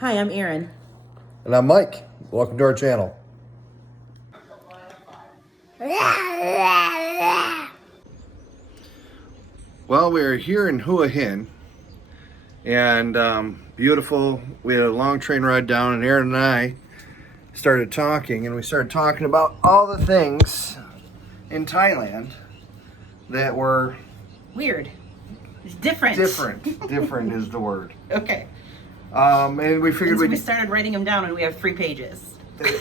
Hi, I'm Erin. And I'm Mike. Welcome to our channel. Well, we're here in Hua Hin, and beautiful. We had a long train ride down, and Erin and I started talking, and we started talking about all the things in Thailand that were Weird. It's different. Different is the word. Okay. And we figured we started writing them down, and we have 3 pages.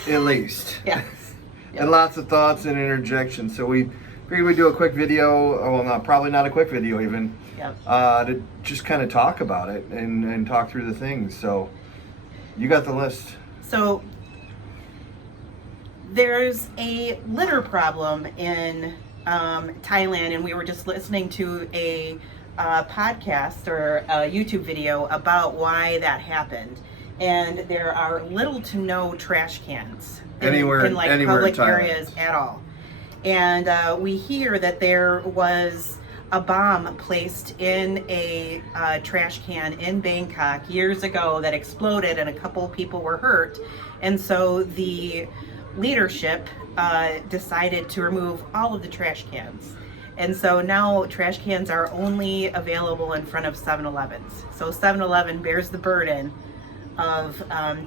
At least. Yes. And lots of thoughts and interjections. So we figured we'd do a quick video, probably not a quick video even, Yep. To just kind of talk about it and talk through the things. So you got the list. So there's a litter problem in Thailand, and we were just listening to a podcast or a YouTube video about why that happened. And there are little to no trash cans Anywhere in in public Thailand. areas at all. And we hear that there was a bomb placed in a trash can in Bangkok years ago that exploded, and a couple people were hurt. And so the leadership decided to remove all of the trash cans. And so now trash cans are only available in front of 7-Elevens. So 7-Eleven bears the burden of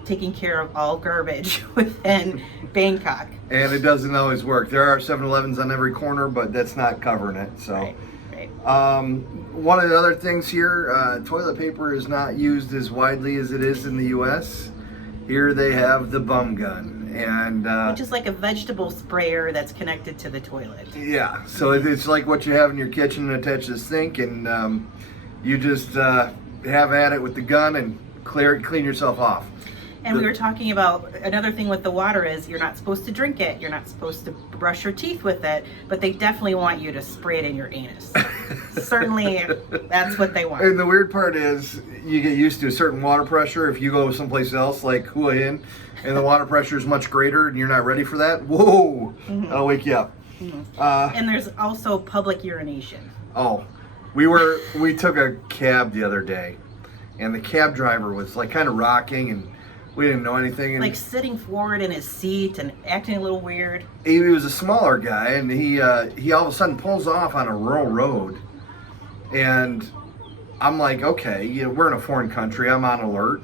taking care of all garbage within Bangkok. And it doesn't always work. There are 7-Elevens on every corner, but that's not covering it. So, Right. one of the other things here, toilet paper is not used as widely as it is in the U.S. Here they have the bum gun, and Which is like a vegetable sprayer that's connected to the toilet. yeah. So it's like what you have in your kitchen attached to the sink, and you just have at it with the gun and clean yourself off. And we were talking about another thing with the water is you're not supposed to drink it. You're not supposed to brush your teeth with it, but they definitely want you to spray it in your anus. Certainly, that's what they want. And the weird part is you get used to a certain water pressure. If you go someplace else like Hua Hin and the water pressure is much greater and you're not ready for that, whoa, that'll wake you up. And there's also public urination. Oh, we took a cab the other day, and the cab driver was like kind of rocking, and we didn't know anything. And Like sitting forward in his seat and acting a little weird. he was a smaller guy, and he all of a sudden pulls off on a rural road, and I'm like, okay, we're in a foreign country. I'm on alert.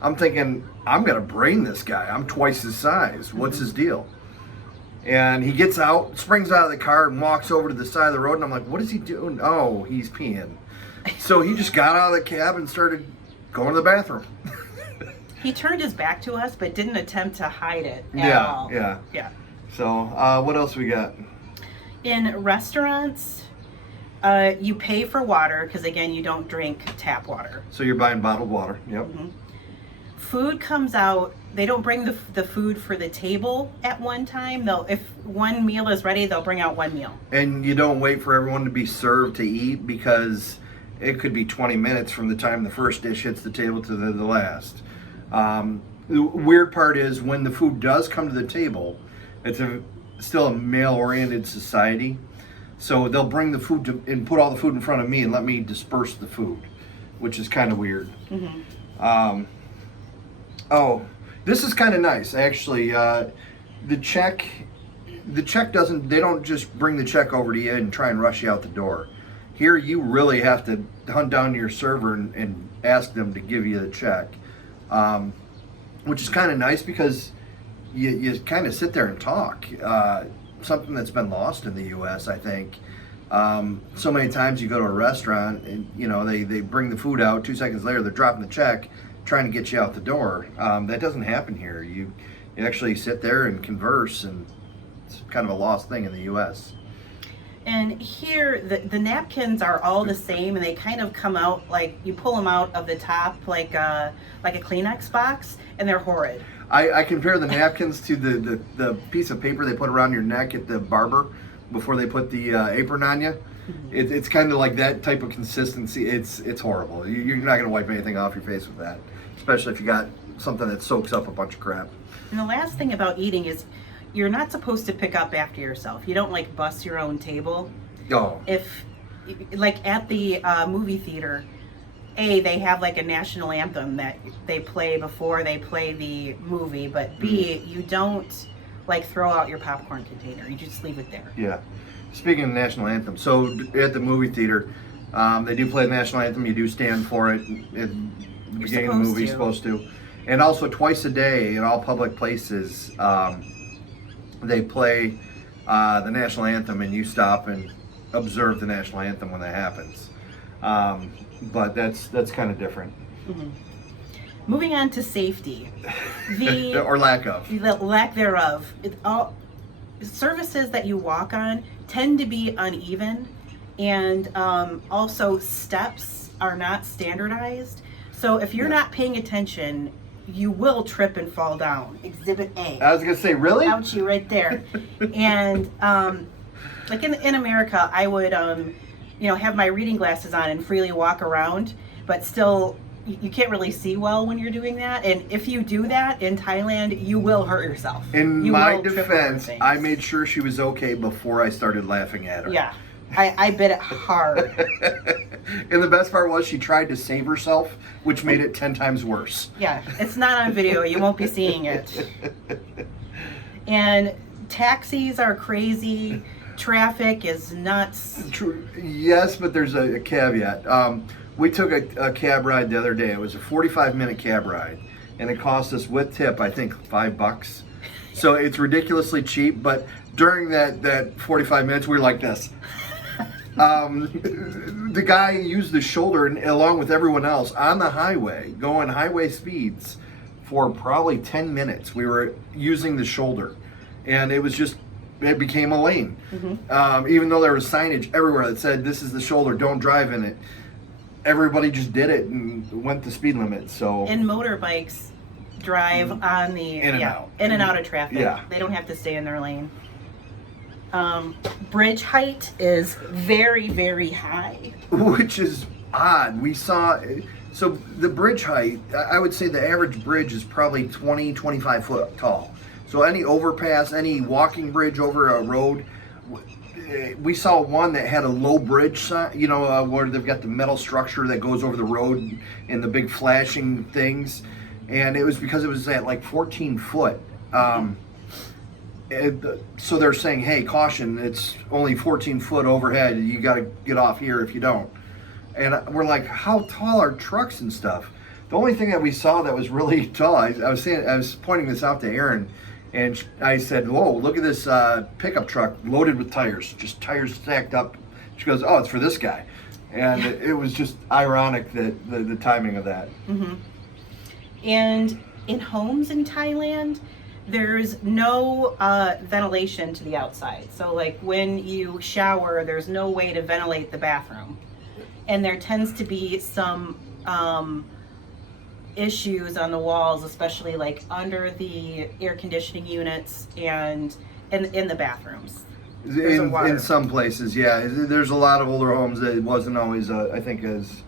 I'm thinking, I'm gonna brain this guy. I'm twice his size. What's his deal? And he gets out, springs out of the car, and walks over to the side of the road. And I'm like, what is he doing? Oh, he's peeing. So he just got out of the cab and started going to the bathroom. He turned his back to us, but didn't attempt to hide it at all. Yeah. So what else we got? In restaurants, you pay for water because, again, you don't drink tap water. So you're buying bottled water. Yep. Food comes out. They don't bring the food for the table at one time. If one meal is ready, they'll bring out one meal. And you don't wait for everyone to be served to eat, because it could be 20 minutes from the time the first dish hits the table to the last. The weird part is when the food does come to the table, it's still a male-oriented society. So they'll bring the food and put all the food in front of me and let me disperse the food, which is kind of weird. Oh, this is kind of nice, actually. The check doesn't, they don't just bring the check over to you and try and rush you out the door. Here, you really have to hunt down your server and ask them to give you the check, which is kind of nice because you kind of sit there and talk. Something that's been lost in the U.S., I think. So many times you go to a restaurant and, they bring the food out, 2 seconds later they're dropping the check, trying to get you out the door. That doesn't happen here. You actually sit there and converse, and it's kind of a lost thing in the U.S. And here, the napkins are all the same, and they kind of come out like you pull them out of the top like a Kleenex box, and they're horrid. I compare the napkins to the piece of paper they put around your neck at the barber before they put the apron on you. It's kind of like that type of consistency. It's horrible. You're not going to wipe anything off your face with that, especially if you got something that soaks up a bunch of crap. And the last thing about eating is you're not supposed to pick up after yourself. You don't like bus your own table. Oh. If, like at the movie theater, they have like a national anthem that they play before they play the movie, but B, you don't like throw out your popcorn container. You just leave it there. Yeah. Speaking of national anthem, so at the movie theater, they do play the national anthem. You do stand for it at the beginning of the movie. You're supposed to. And also twice a day in all public places, they play the national anthem, and you stop and observe the national anthem when that happens. But that's kind of different. Mm-hmm. Moving on to safety, or lack of. The lack thereof. All surfaces that you walk on tend to be uneven, and also steps are not standardized. So if you're not paying attention, you will trip and fall down. Exhibit A. I was gonna say, really? Ouchie, right there. And like in America, I would have my reading glasses on and freely walk around, but still you can't really see well when you're doing that. And if you do that in Thailand, you will hurt yourself. In my defense, I made sure she was okay before I started laughing at her. Yeah, I bit it hard. And the best part was she tried to save herself, which made it 10 times worse. Yeah, it's not on video. You won't be seeing it. And taxis are crazy. Traffic is nuts. True. Yes, but there's a caveat. We took a cab ride the other day. It was a 45-minute cab ride, and it cost us with tip, I think, $5. So it's ridiculously cheap. But during that 45 minutes, we were like this. The guy used the shoulder, and along with everyone else on the highway, going highway speeds for probably 10 minutes. We were using the shoulder, and it became a lane. Mm-hmm. Even though there was signage everywhere that said, "This is the shoulder, don't drive in it." Everybody just did it and went the speed limit. So. And motorbikes drive on the in and out of traffic. Yeah. They don't have to stay in their lane. Bridge height is very, very high. Which is odd. We saw, so the bridge height, I would say the average bridge is probably 20, 25 foot tall. So any overpass, any walking bridge over a road, we saw one that had a low bridge sign, where they've got the metal structure that goes over the road and the big flashing things. And it was because it was at like 14 foot. So they're saying, hey, caution, it's only 14 foot overhead. You got to get off here if you don't. And we're like, how tall are trucks and stuff? The only thing that we saw that was really tall, I was pointing this out to Erin, and I said, whoa, look at this pickup truck loaded with tires, just tires stacked up. She goes, oh, it's for this guy. And it was just ironic that the timing of that. Mm-hmm. And in homes in Thailand, there's no ventilation to the outside. So like when you shower, there's no way to ventilate the bathroom. And there tends to be some issues on the walls, especially like under the air conditioning units and in the bathrooms. In some places, yeah. There's a lot of older homes that it wasn't always, I think, as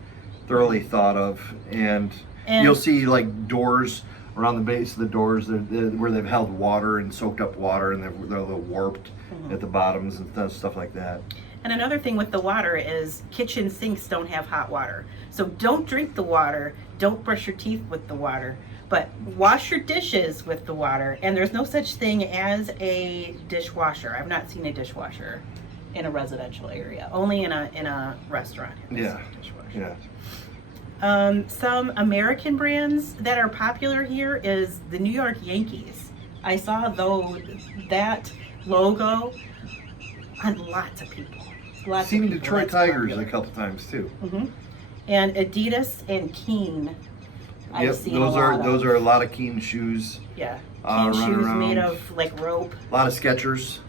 thoroughly thought of. And you'll see like doors around the base of the doors where they've held water and soaked up water, and they're a little warped at the bottoms and stuff like that. And another thing with the water is kitchen sinks don't have hot water. So don't drink the water, don't brush your teeth with the water, but wash your dishes with the water. And there's no such thing as a dishwasher. I've not seen a dishwasher in a residential area, only in a restaurant. Yeah, yeah. Some American brands that are popular here is the New York Yankees. I saw that logo on lots of people. Seen Detroit Tigers a couple times too. Mm-hmm. And Adidas and Keen. Yep, those are a lot of Keen shoes. Yeah, Keen shoes around. Made of like rope. A lot of Skechers.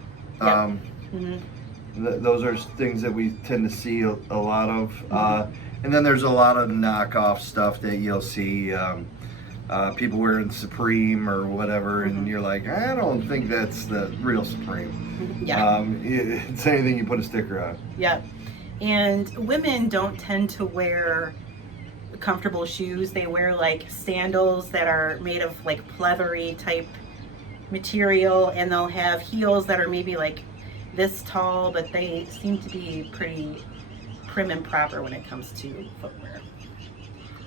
Yep. Those are things that we tend to see a lot of. And then there's a lot of knockoff stuff that you'll see. People wearing Supreme or whatever, and you're like, I don't think that's the real Supreme. Yeah. It's anything you put a sticker on. Yeah. And women don't tend to wear comfortable shoes. They wear like sandals that are made of like pleathery type material, and they'll have heels that are maybe like this tall, but they seem to be pretty prim and proper when it comes to footwear.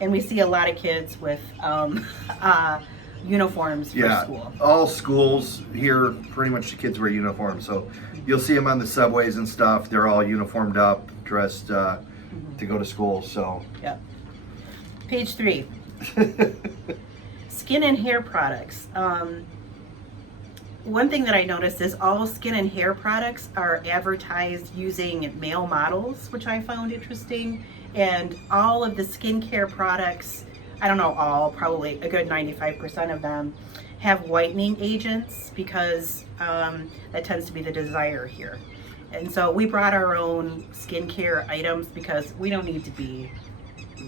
And we see a lot of kids with uniforms for Yeah, school. all schools here, pretty much the kids wear uniforms. So you'll see them on the subways and stuff. They're all uniformed up, dressed to go to school. So. Yep. Page 3. Skin and hair products. One thing that I noticed is all skin and hair products are advertised using male models, which I found interesting. And all of the skincare products, I don't know all, probably a good 95% of them, have whitening agents because that tends to be the desire here. And so we brought our own skincare items because we don't need to be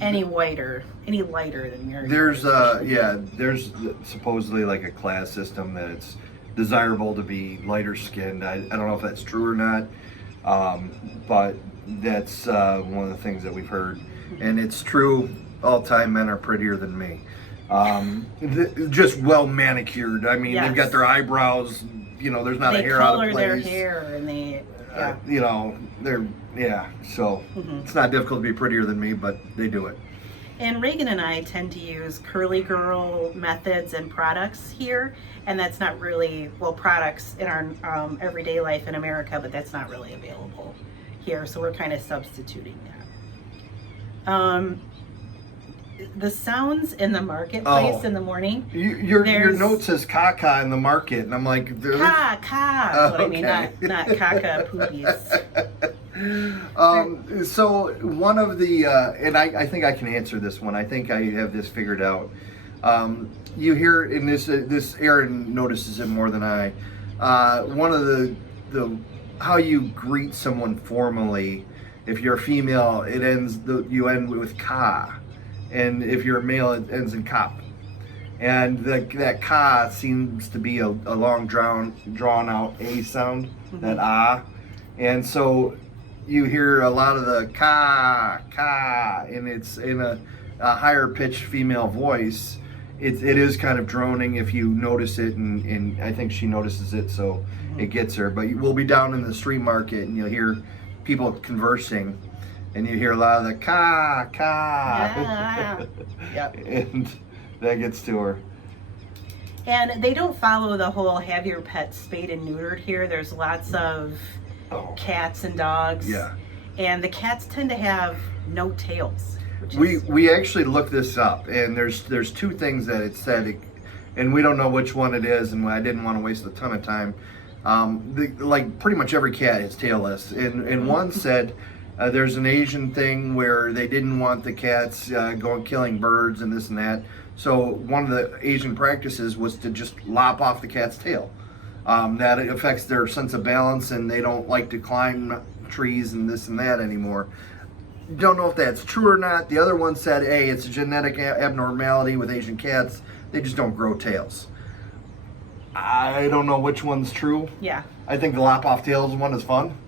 any lighter than Mary. There's there's supposedly like a class system that it's desirable to be lighter skinned. I don't know if that's true or not, but that's one of the things that we've heard, and it's true. All Thai men are prettier than me. Just well manicured. I mean, they've got their eyebrows. You know, there's not a hair out of place. They color their hair, and they you know, they're So it's not difficult to be prettier than me, but they do it. And Reagan and I tend to use curly girl methods and products here, and that's not really, well, products in our everyday life in America, but that's not really available here, so we're kind of substituting that. The sounds in the marketplace in the morning. Your note says caca in the market, and I'm like, That's what I mean, not caca poopies. So one of the, and I think I can answer this one. I think I have this figured out. You hear in this Erin notices it more than I. One of the how you greet someone formally. If you're a female, you end with ka, and if you're a male, it ends in kap. And that ka seems to be a long drawn out a sound, that ah, and so you hear a lot of the ka, and it's in a higher pitched female voice. It is kind of droning if you notice it, and I think she notices it, so it gets her. But we'll be down in the street market, and you'll hear people conversing, and you hear a lot of the ka. Yep. And that gets to her. And they don't follow the whole have your pet spayed and neutered here. There's lots of cats and dogs. Yeah. And the cats tend to have no tails. We actually looked this up, and there's two things that it said, and we don't know which one it is, and I didn't want to waste a ton of time. Like pretty much every cat is tailless, and one said there's an Asian thing where they didn't want the cats going killing birds and this and that. So one of the Asian practices was to just lop off the cat's tail. That it affects their sense of balance, and they don't like to climb trees and this and that anymore. Don't know if that's true or not. The other one said, hey, it's a genetic abnormality with Asian cats. They just don't grow tails. I don't know which one's true. Yeah. I think the lop off tails one is fun.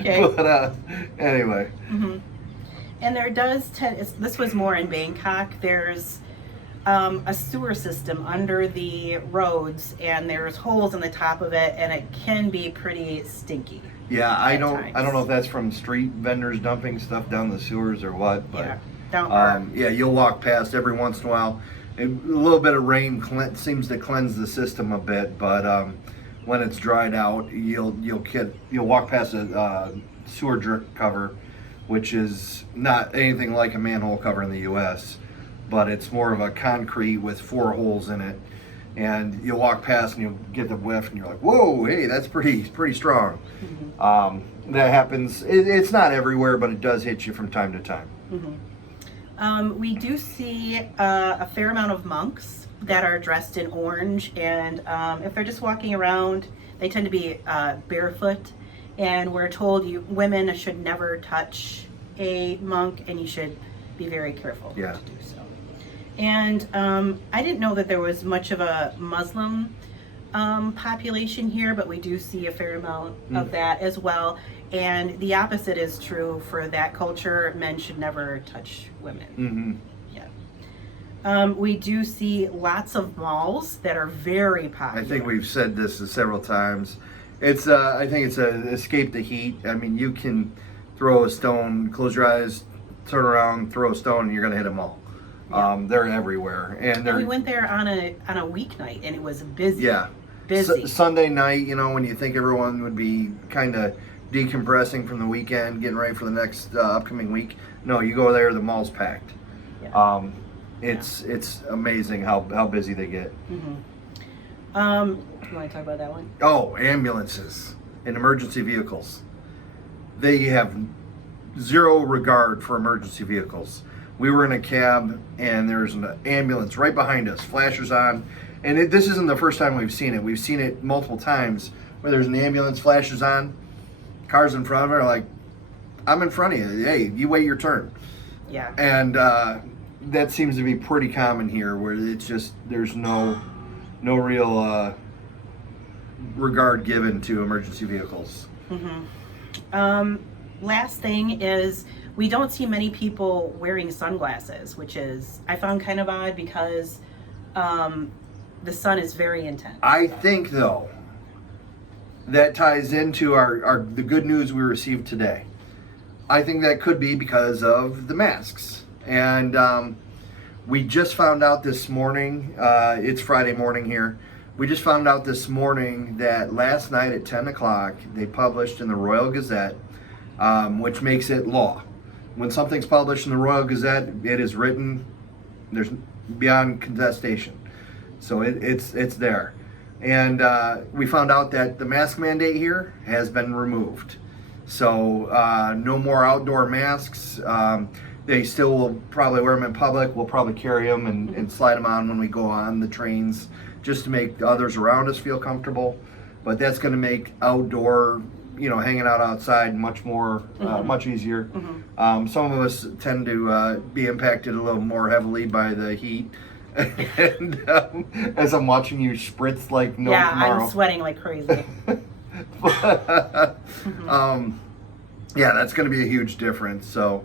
Okay. But anyway. Mm-hmm. And there does this was more in Bangkok. There's a sewer system under the roads, and there's holes in the top of it, and it can be pretty stinky. Yeah, I don't know if that's from street vendors dumping stuff down the sewers or what, but yeah, you'll walk past every once in a while. A little bit of rain seems to cleanse the system a bit, but when it's dried out, you'll walk past a sewer drip cover, which is not anything like a manhole cover in the U.S., but it's more of a concrete with 4 holes in it. And you'll walk past and you'll get the whiff, and you're like, "Whoa, hey, that's pretty strong." Mm-hmm. That happens. It's not everywhere, but it does hit you from time to time. Mm-hmm. We do see a fair amount of monks that are dressed in orange, and if they're just walking around, they tend to be barefoot. And we're told women should never touch a monk, and you should be very careful to do so. And I didn't know that there was much of a Muslim population here, but we do see a fair amount of that as well. And the opposite is true for that culture. Men should never touch women. Mm-hmm. Yeah. We do see lots of malls that are very popular. I think we've said this several times. It's I think it's a escape the heat. I mean, you can throw a stone, close your eyes turn around, throw a stone, and you're going to hit them all. Yeah. They're everywhere, and We went there on a weeknight, and it was busy. Yeah, busy. Sunday night, when you think everyone would be kind of decompressing from the weekend, getting ready for the next upcoming week. No, you go there, the mall's packed. Yeah. It's amazing how busy they get. You want to talk about that one? Oh, ambulances and emergency vehicles. They have zero regard for emergency vehicles. We were in a cab and there's an ambulance right behind us, flashers on. And this isn't the first time we've seen it. We've seen it multiple times where there's an ambulance, flashers on, cars in front of it are like, I'm in front of you. Hey, you wait your turn. Yeah. And that seems to be pretty common here where it's just, there's no real regard given to emergency vehicles. Last thing is, we don't see many people wearing sunglasses, which is, I found kind of odd because the sun is very intense. I think, though, that ties into the good news we received today. I think that could be because of the masks. And we just found out this morning, it's Friday morning here, we just found out this morning that last night at 10 o'clock, they published in the Royal Gazette, which makes it law. When something's published in the Royal Gazette, it is written, there's beyond contestation. So it's there. And we found out that the mask mandate here has been removed. So no more outdoor masks. They still will probably wear them in public. We'll probably carry them and slide them on when we go on the trains just to make the others around us feel comfortable. But that's going to make outdoor, hanging out outside much more, much easier. Some of us tend to be impacted a little more heavily by the heat. And as I'm watching you spritz like no tomorrow. I'm sweating like crazy. Yeah, that's going to be a huge difference. So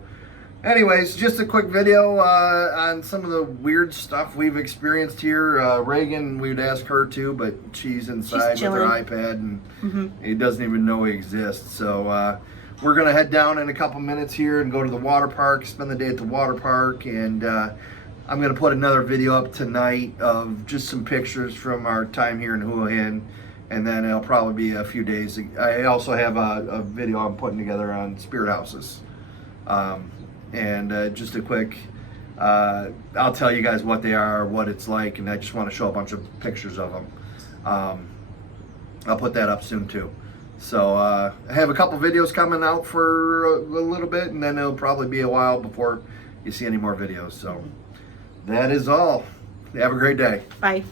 anyways, just a quick video on some of the weird stuff we've experienced here. Reagan, we would ask her too, but she's inside with her iPad and he doesn't even know we exist. So we're going to head down in a couple minutes here and go to the water park, spend the day at the water park, and I'm going to put another video up tonight of just some pictures from our time here in Hua Hin, and then it'll probably be a few days. I also have a video I'm putting together on spirit houses. And just a quick, I'll tell you guys what they are, what it's like, and I just want to show a bunch of pictures of them. I'll put that up soon too. So I have a couple videos coming out for a little bit, and then it'll probably be a while before you see any more videos. So that is all. Have a great day. Bye.